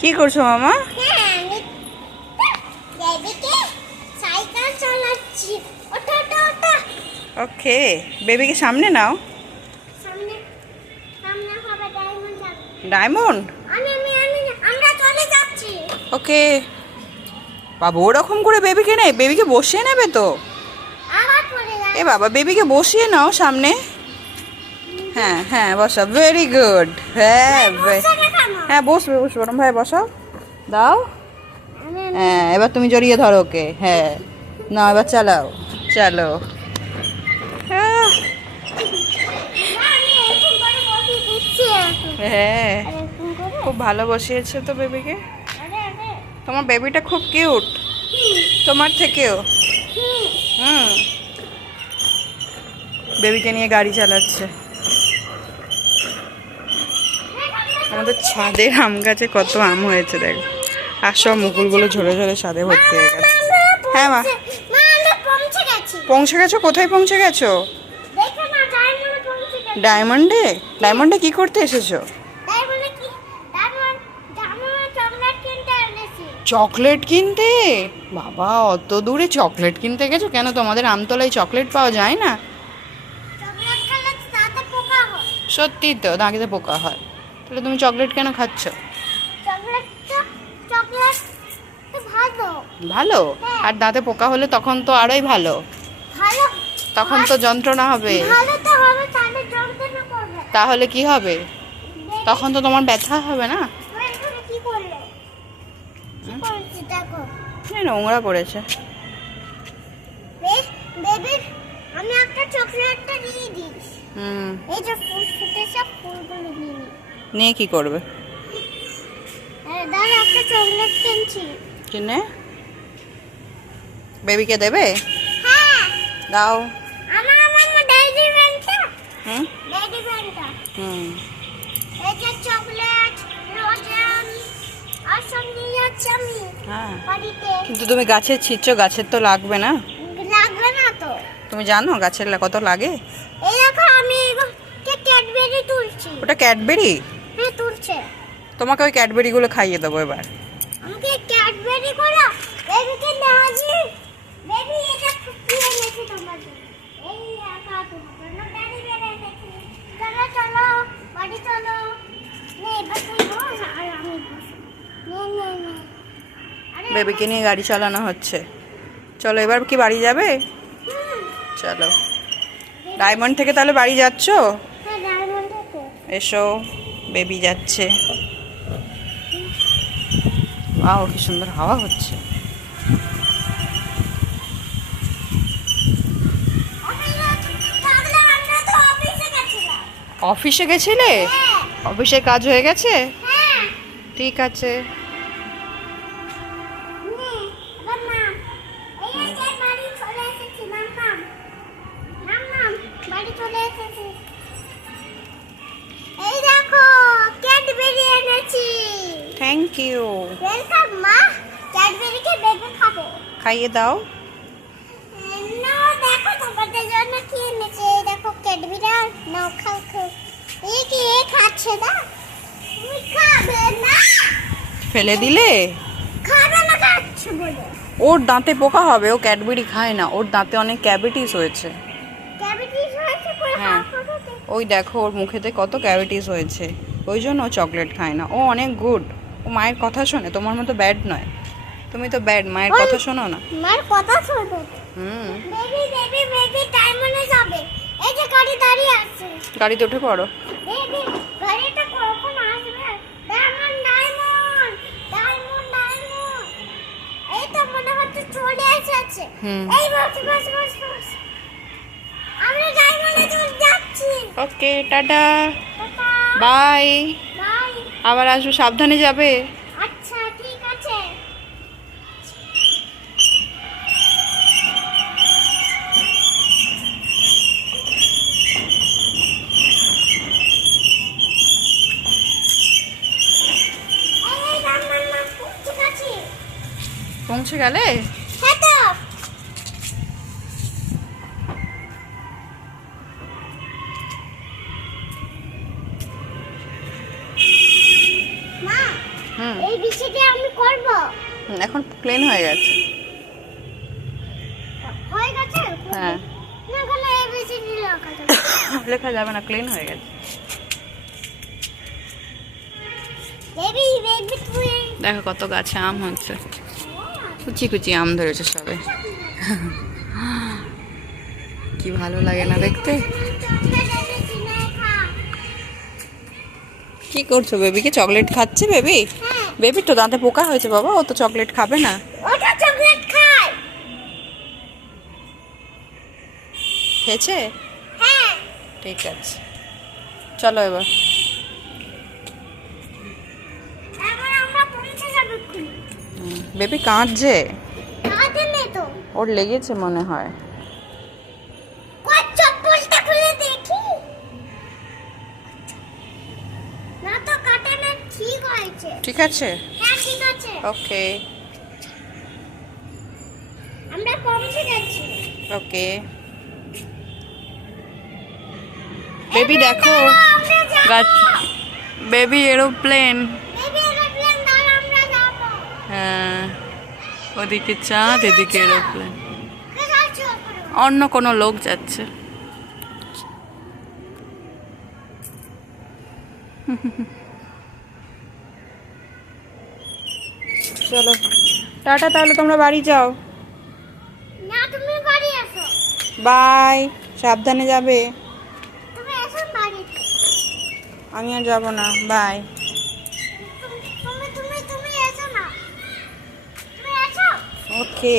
কি করছো মামা? হ্যাঁ, আমি বেবিকে সাইকেল চালাচ্ছি। ওঠো ওঠো ওঠো। ওকে, বেবিকে সামনে নাও। সামনে সামনে হবে ডায়মন্ড যাবে। ডায়মন্ড? আমরা চলে যাচ্ছি। ওকে। বাবা ওরকম করে বেবিকে নেই, বেবিকে বসিয়ে নেবে তো। আবার পড়ে যাবে। এ বাবা বেবিকে বসিয়ে নাও সামনে। হ্যাঁ হ্যাঁ বসাও, ভেরি গুড। হ্যাঁ হ্যাঁ বসবে বসবে, ওরম ভাই বসাও। দাও। হ্যাঁ এবার তুমি জড়িয়ে ধরো ওকে। হ্যাঁ না এবার চালাও, চলো। আহ, হ্যাঁ খুব ভালো বসিয়েছে তো বেবিকে। তোমার বেবিটা খুব কিউট, তোমার থেকেও। হুম, বেবিকে নিয়ে গাড়ি চালাচ্ছে। আমাদের ছাদের আম গাছে কত আম হয়েছে দেখ, আর সব মুকুলগুলো ঝরে ঝরে ছাদে ভর্তি হয়ে গেছে। হ্যাঁ মা, পৌঁছে গেছো? কোথায় পৌঁছে গেছো? ডায়মন্ডে? ডায়মন্ডে কি করতে এসেছো? চকলেট কিনতে? বাবা অত দূরে চকলেট কিনতে গেছো কেন? তোমাদের আমতলায় চকলেট পাওয়া যায় না? সত্যি তো, দাঁড়িয়ে পোকা হয়। তাহলে তুমি চকলেট কেন খাচ্ছ? ভালো, আর দাঁতে পোকা হলে তখন তো আরোই ভালো, তখন তো যন্ত্রণা হবে। তাহলে কি হবে? তখন তো তোমার ব্যথা হবে না? নোংরা পড়েছে। আমি একটা চকলেটটা দিয়ে দিস। এই যে ফুল ফুটেছে, ফুলগুলো নিয়ে নি। নিয়ে কি করবে? দাদা একটা চকলেট কিনছি। কিনে বেবিকে দেবে? হ্যাঁ দাও। আমার ডায়েরি মিল্কটা। হুম ডায়েরি মিল্কটা। হুম এই যে চকলেট, রোজেন আর সব নিয়ে যাচ্ছি আমি। হ্যাঁ বাড়িতে। কিন্তু তুমি গাছের ছিঁড়ছো, গাছের তো লাগবে না? লাগবে না তো। তুমি জানো গাছের কত লাগে? এই দেখো আমি ক্যাডবেরি তুলছি। ওটা ক্যাডবেরি? হ্যাঁ তুলছে। তোমাকে ওই ক্যাডবেরিগুলো খাইয়ে দেবো এবার। আমাকে ক্যাডবেরি গুলো বেবিকে নাও জি। বেবি এটা ফুটিয়ে এনেছি তোমার জন্য। এই একা তোমার জন্য ক্যাডবেরি এনেছি। চলো চলো বাড়ি চলো। নে এবার তুই বস আর আমি বস। নে। বেবিকে নিয়ে গাড়ি চালানো হচ্ছে। চলো এবার কি বাড়ি যাবে? চলো। ডায়মন্ড থেকে তাহলে বাড়ি যাচ্ছো? হ্যাঁ ডায়মন্ড থেকে। এসো, বেবি যাচ্ছে। ওয়াও কি সুন্দর হাওয়া হচ্ছে। অফিসে গেছিলে? অফিসে কাজ হয়ে গেছে? ঠিক আছে। এই দেখো ক্যাডবেরি এনেছি। Thank you. ওয়েলকাম মা। ক্যাডবেরিকে বেবি খাবে। খাইয়ে দাও। না দেখো তোমাদের জন্য কি এনেছি। এই দেখো ক্যাডবেরি আর নাও খাও খাও। এই কি এ খাচ্ছে না? তুমি খাবে না? ফেলে দিলে? খাবে না খাচ্ছে বলে। ওর দাঁতে পোকা হবে, ও ক্যাডবেরি খায় না, ওর দাঁতে অনেক ক্যাভিটিস হয়েছে। ক্যাভিটিস হয়েছে কই? হ্যাঁ ওই দেখো ওর মুখেতে কত ক্যাভিটিস হয়েছে, ওই জন্য ও চকলেট খায় না। ও অনেক গুড, ও মায়ের কথা শোনে, তোমার মতো ব্যাড নয়। তুমি তো ব্যাড, মায়ের কথা শোনো না। মার কথা শোনো। বেবি ডায়মন্ডে যাবে। এই যে গাড়ি দাঁড়িয়ে আছে। গাড়িতে উঠে পড়ো। বেবি গাড়িটা কখন আসবে? ডায়মন্ড। এই তো মনে হচ্ছে চলে এসেছে। এই বস। আমরা ডায়মন্ডে যাচ্ছি। Okay tata, bye. বাই। আবার আসবো, সাবধানে যাবে। আচ্ছা ঠিক আছে। পৌঁছে গেলে? হ্যাঁ তো। মা হুম এই বিষয়টা আমি করব। এখন প্লেন হয়ে গেছে। হয়ে গেছে? হ্যাঁ না ওখানে এই বিষয়টা লেখা যাবে। লেখা যাবে না, প্লেন হয়ে গেছে। বেবি বেবি তুই দেখো কত গাছে আম হচ্ছে, কুচি কুচি আম ধরেছে সবে। কি ভালো লাগে না দেখতে। কি করছো বেবিকে? চকলেট খাচ্ছে বেবি? হ্যাঁ। বেবি তো দাঁতে পোকা হয়েছে বাবা, ও তো চকলেট খাবে না। ওটা চকলেট খায়। খেয়েছে? হ্যাঁ। ঠিক আছে, চলো এবার। এবার আমরা পৌঁছে যাবো খুলে। বেবি কাঁদছে, কাঁদে নেই তো। ওর লেগেছে মনে হয়। কই চপ্পলটা খুলে দেখি। না তো কাটে না, ঠিক হয়েছে। ঠিক আছে, হ্যাঁ ঠিক আছে। ওকে আমরা পৌঁছে যাচ্ছি। ওকে। বেবি দেখো আমরা যাবো। গাছ, বেবি এরোপ্লেন। বেবি এরোপ্লেন দ্বারা আমরা যাবো। হ্যাঁ, ওদিকে চাঁদ, এদিকে এরোপ্লেন। কে যাচ্ছে ওপরে? অন্য কোনো লোক যাচ্ছে। চলো টাটা, তাহলে তোমরা বাড়ি যাও। না তুমি বাড়ি এসো। বাই, সাবধানে যাবে। তুমি এসো বাড়িতে। আমি আর যাবো না, বাই। তুমি এসো না। তুমি এসো। ওকে।